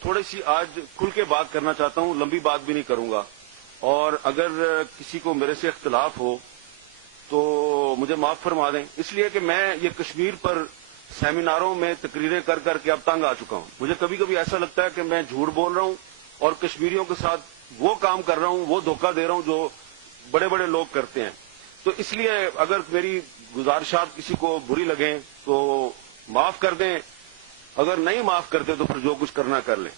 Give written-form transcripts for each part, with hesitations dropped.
تھوڑی سی آج کھل کے بات کرنا چاہتا ہوں، لمبی بات بھی نہیں کروں گا، اور اگر کسی کو میرے سے اختلاف ہو تو مجھے معاف فرما دیں، اس لیے کہ میں یہ کشمیر پر سیمیناروں میں تقریریں کر کر کے اب تنگ آ چکا ہوں۔ مجھے کبھی کبھی ایسا لگتا ہے کہ میں جھوٹ بول رہا ہوں اور کشمیریوں کے ساتھ وہ کام کر رہا ہوں، وہ دھوکہ دے رہا ہوں جو بڑے بڑے لوگ کرتے ہیں۔ تو اس لیے اگر میری گزارشات کسی کو بری لگیں تو معاف کر دیں، اگر نہیں معاف کرتے تو پھر جو کچھ کرنا کر لیں۔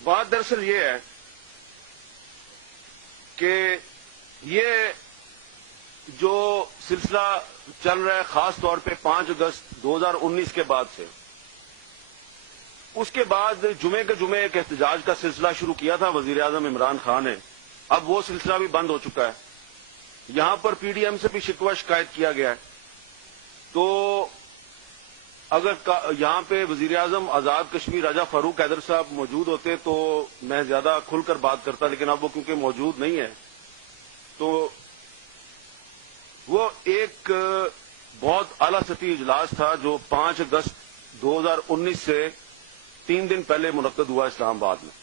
بات دراصل یہ ہے کہ یہ جو سلسلہ چل رہا ہے خاص طور پہ 5 اگست 2019 کے بعد سے، اس کے بعد جمعے کے جمعے ایک احتجاج کا سلسلہ شروع کیا تھا وزیر اعظم عمران خان نے، اب وہ سلسلہ بھی بند ہو چکا ہے۔ یہاں پر پی ڈی ایم سے بھی شکوہ شکایت کیا گیا ہے۔ تو اگر یہاں پہ وزیر اعظم آزاد کشمیر راجہ فاروق حیدر صاحب موجود ہوتے تو میں زیادہ کھل کر بات کرتا، لیکن اب وہ کیونکہ موجود نہیں ہے تو وہ ایک بہت اعلی سطحی اجلاس تھا جو 5 اگست 2019 سے 3 دن پہلے منعقد ہوا اسلام آباد میں۔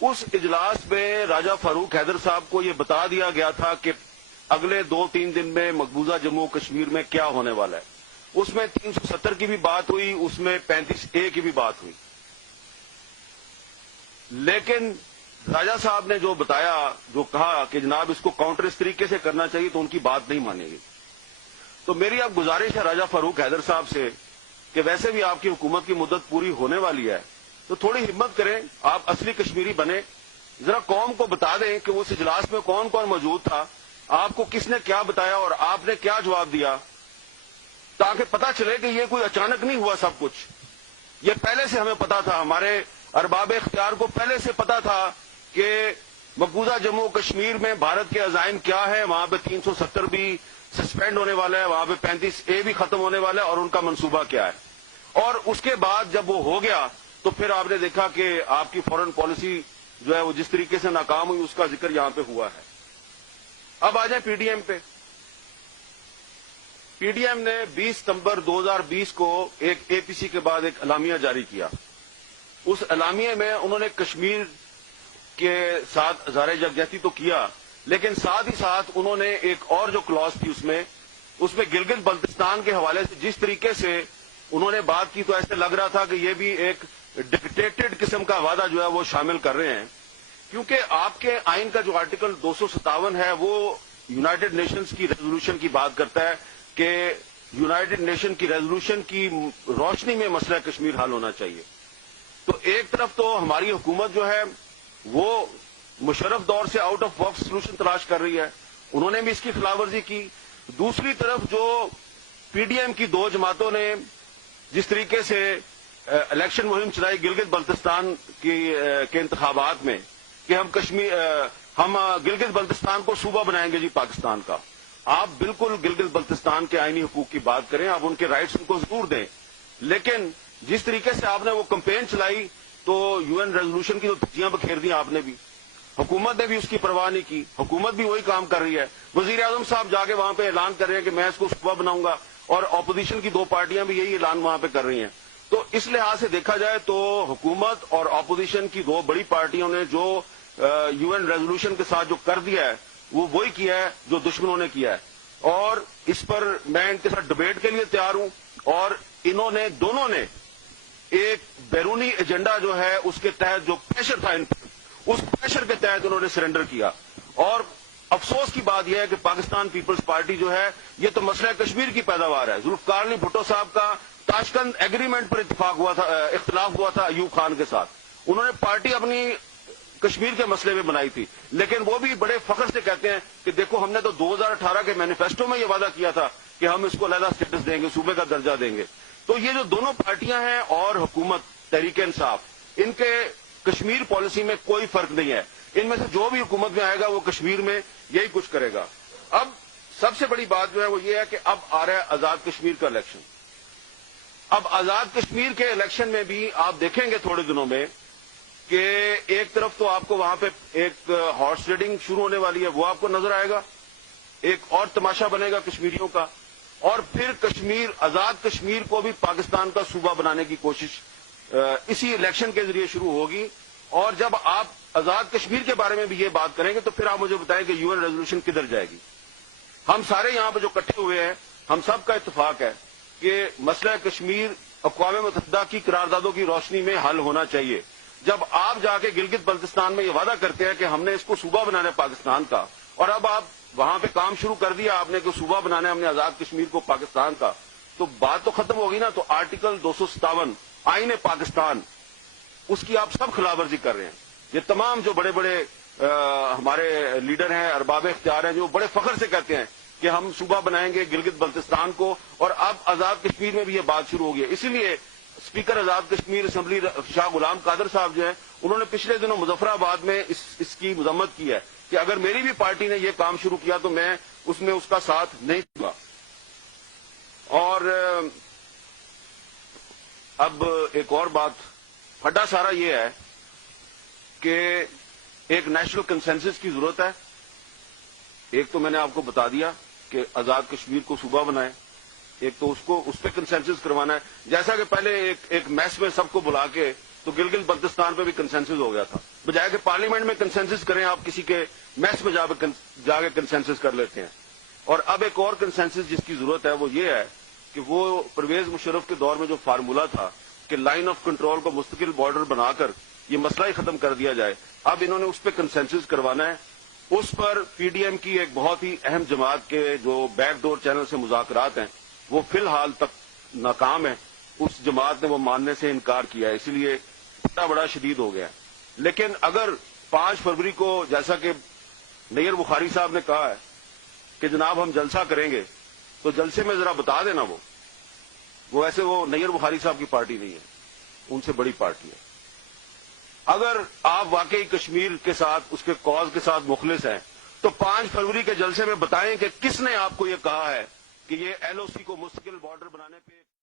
اس اجلاس میں راجہ فاروق حیدر صاحب کو یہ بتا دیا گیا تھا کہ اگلے 2-3 دن میں مقبوضہ جموں کشمیر میں کیا ہونے والا ہے۔ اس میں 370 کی بھی بات ہوئی، اس میں 35A کی بھی بات ہوئی، لیکن راجہ صاحب نے جو بتایا، جو کہا کہ جناب اس کو کاؤنٹر اس طریقے سے کرنا چاہیے، تو ان کی بات نہیں مانے گی۔ تو میری اب گزارش ہے راجہ فاروق حیدر صاحب سے کہ ویسے بھی آپ کی حکومت کی مدت پوری ہونے والی ہے، تو تھوڑی ہمت کریں، آپ اصلی کشمیری بنیں، ذرا قوم کو بتا دیں کہ اس اجلاس میں کون کون موجود تھا، آپ کو کس نے کیا بتایا اور آپ نے کیا جواب دیا، تاکہ پتہ چلے کہ یہ کوئی اچانک نہیں ہوا سب کچھ، یہ پہلے سے ہمیں پتا تھا، ہمارے ارباب اختیار کو پہلے سے پتا تھا کہ مقبوضہ جموں کشمیر میں بھارت کے عزائم کیا ہے، وہاں پہ 370 بھی سسپینڈ ہونے والا ہے، وہاں پہ 35A بھی ختم ہونے والا ہے، اور ان کا منصوبہ کیا ہے۔ اور اس کے بعد جب وہ ہو گیا تو پھر آپ نے دیکھا کہ آپ کی فورن پالیسی جو ہے وہ جس طریقے سے ناکام ہوئی، اس کا ذکر یہاں پہ ہوا ہے۔ اب آ جائیں پی ڈی ایم پہ۔ پی ڈی ایم نے 20 ستمبر 2020 کو ایک اے پی سی کے بعد ایک اعلامیہ جاری کیا۔ اس اعلامیہ میں انہوں نے کشمیر کے ساتھ اظہار یکجہتی تو کیا، لیکن ساتھ ہی ساتھ انہوں نے ایک اور جو کلاس تھی اس میں گلگت بلتستان کے حوالے سے جس طریقے سے انہوں نے بات کی، تو ایسے لگ رہا تھا کہ یہ بھی ایک ڈکٹیٹڈ قسم کا وعدہ جو ہے وہ شامل کر رہے ہیں، کیونکہ آپ کے آئین کا جو آرٹیکل 257 ہے وہ یونائٹڈ نیشنز کی ریزولوشن کی بات کرتا ہے کہ یونائٹڈ نیشن کی ریزولوشن کی روشنی میں مسئلہ کشمیر حل ہونا چاہیے۔ تو ایک طرف تو ہماری حکومت جو ہے وہ مشرف دور سے آؤٹ آف باکس سولوشن تلاش کر رہی ہے، انہوں نے بھی اس کی خلاف ورزی کی۔ دوسری طرف جو پی ڈی ایم کی 2 جماعتوں نے جس طریقے سے الیکشن مہم چلائی گلگت بلتستان کے انتخابات میں کہ ہم گلگت بلتستان کو صوبہ بنائیں گے جی پاکستان کا، آپ بالکل گلگت بلتستان کے آئینی حقوق کی بات کریں، آپ ان کے رائٹس ان کو ضرور دیں، لیکن جس طریقے سے آپ نے وہ کمپین چلائی تو یو این ریزولوشن کی تو دھجیاں بکھیر دی آپ نے بھی، حکومت نے بھی اس کی پرواہ نہیں کی، حکومت بھی وہی کام کر رہی ہے۔ وزیر اعظم صاحب جا کے وہاں پہ اعلان کر رہے ہیں کہ میں اس کو صوبہ بناؤں گا، اور اپوزیشن کی 2 پارٹیاں بھی یہی اعلان وہاں پہ کر رہی ہیں۔ تو اس لحاظ سے دیکھا جائے تو حکومت اور اپوزیشن کی 2 بڑی پارٹیوں نے جو یو این ریزولوشن کے ساتھ جو کر دیا ہے وہ وہی کیا ہے جو دشمنوں نے کیا ہے، اور اس پر میں ان کے ساتھ ڈبیٹ کے لیے تیار ہوں۔ اور دونوں نے ایک بیرونی ایجنڈا جو ہے اس کے تحت جو پریشر تھا ان پر، اس پریشر کے تحت انہوں نے سرنڈر کیا۔ اور افسوس کی بات یہ ہے کہ پاکستان پیپلز پارٹی جو ہے یہ تو مسئلہ کشمیر کی پیداوار ہے۔ ذوالفقار علی بھٹو صاحب کا تاشقند ایگریمنٹ پر اختلاف ہوا تھا ایوب خان کے ساتھ، انہوں نے پارٹی اپنی کشمیر کے مسئلے میں بنائی تھی، لیکن وہ بھی بڑے فخر سے کہتے ہیں کہ دیکھو ہم نے تو 2018 کے مینیفیسٹو میں یہ وعدہ کیا تھا کہ ہم اس کو علیحدہ اسٹیٹس دیں گے، صوبے کا درجہ دیں گے۔ تو یہ جو دونوں پارٹیاں ہیں اور حکومت تحریک انصاف، ان کے کشمیر پالیسی میں کوئی فرق نہیں ہے، ان میں سے جو بھی حکومت میں آئے گا وہ کشمیر میں یہی کچھ کرے گا۔ اب سب سے بڑی بات جو ہے وہ یہ ہے کہ اب آ رہا ہے آزاد کشمیر کا الیکشن۔ اب آزاد کشمیر کے الیکشن میں بھی آپ دیکھیں گے تھوڑے دنوں میں کہ ایک طرف تو آپ کو وہاں پہ ایک ہارس ریڈنگ شروع ہونے والی ہے، وہ آپ کو نظر آئے گا، ایک اور تماشا بنے گا کشمیریوں کا، اور پھر کشمیر، آزاد کشمیر کو بھی پاکستان کا صوبہ بنانے کی کوشش اسی الیکشن کے ذریعے شروع ہوگی. اور جب آپ آزاد کشمیر کے بارے میں بھی یہ بات کریں گے تو پھر آپ مجھے بتائیں کہ UN ریزولوشن کدھر جائے گی. ہم سارے یہاں پہ جو اکٹھے ہوئے ہیں، ہم سب کا اتفاق ہے کہ مسئلہ کشمیر اقوام متحدہ کی قراردادوں کی روشنی میں حل ہونا چاہیے. جب آپ جا کے گلگت بلتستان میں یہ وعدہ کرتے ہیں کہ ہم نے اس کو صوبہ بنانا ہے پاکستان کا، اور اب آپ وہاں پہ کام شروع کر دیا آپ نے کہ صوبہ بنانا ہے ہم نے آزاد کشمیر کو پاکستان کا، تو بات تو ختم ہوگی نا. تو آرٹیکل 257 آئین پاکستان، اس کی آپ سب خلاف ورزی کر رہے ہیں. یہ تمام جو بڑے بڑے ہمارے لیڈر ہیں، ارباب اختیار ہیں، جو بڑے فخر سے کہتے ہیں کہ ہم صوبہ بنائیں گے گلگت بلتستان کو، اور اب آزاد کشمیر میں بھی یہ بات شروع ہو گئی ہے. اسی لیے اسپیکر آزاد کشمیر اسمبلی شاہ غلام قادر صاحب جو ہیں، انہوں نے پچھلے دنوں مظفر آباد میں اس کی مذمت کی ہے کہ اگر میری بھی پارٹی نے یہ کام شروع کیا تو میں اس میں اس کا ساتھ نہیں دوں گا. اور اب ایک اور بات، پھڈا سارا یہ ہے کہ ایک نیشنل کنسنسس کی ضرورت ہے. ایک تو میں نے آپ کو بتا دیا کہ آزاد کشمیر کو صوبہ بنائیں، ایک تو اس پہ کنسنسس کروانا ہے. جیسا کہ پہلے ایک میس میں سب کو بلا کے تو گلگت بلتستان پہ بھی کنسنسس ہو گیا تھا، بجائے کہ پارلیمنٹ میں کنسنسس کریں آپ کسی کے میس میں جا کے کنسنسس کر لیتے ہیں. اور اب ایک اور کنسنسس جس کی ضرورت ہے وہ یہ ہے کہ وہ پرویز مشرف کے دور میں جو فارمولہ تھا کہ لائن آف کنٹرول کو مستقل بارڈر بنا کر یہ مسئلہ ہی ختم کر دیا جائے، اب انہوں نے اس پہ کنسنسس کروانا ہے. اس پر پی ڈی ایم کی ایک بہت ہی اہم جماعت کے جو بیک ڈور چینل سے مذاکرات ہیں وہ فی الحال تک ناکام ہیں. اس جماعت نے وہ ماننے سے انکار کیا ہے، اسی لیے بڑا شدید ہو گیا ہے. لیکن اگر 5 فروری کو جیسا کہ نیر بخاری صاحب نے کہا ہے کہ جناب ہم جلسہ کریں گے، تو جلسے میں ذرا بتا دینا وہ ایسے وہ نیر بخاری صاحب کی پارٹی نہیں ہے، ان سے بڑی پارٹی ہے. اگر آپ واقعی کشمیر کے ساتھ اس کے کاز کے ساتھ مخلص ہیں تو 5 فروری کے جلسے میں بتائیں کہ کس نے آپ کو یہ کہا ہے کہ یہ LOC کو مستقل بارڈر بنانے پہ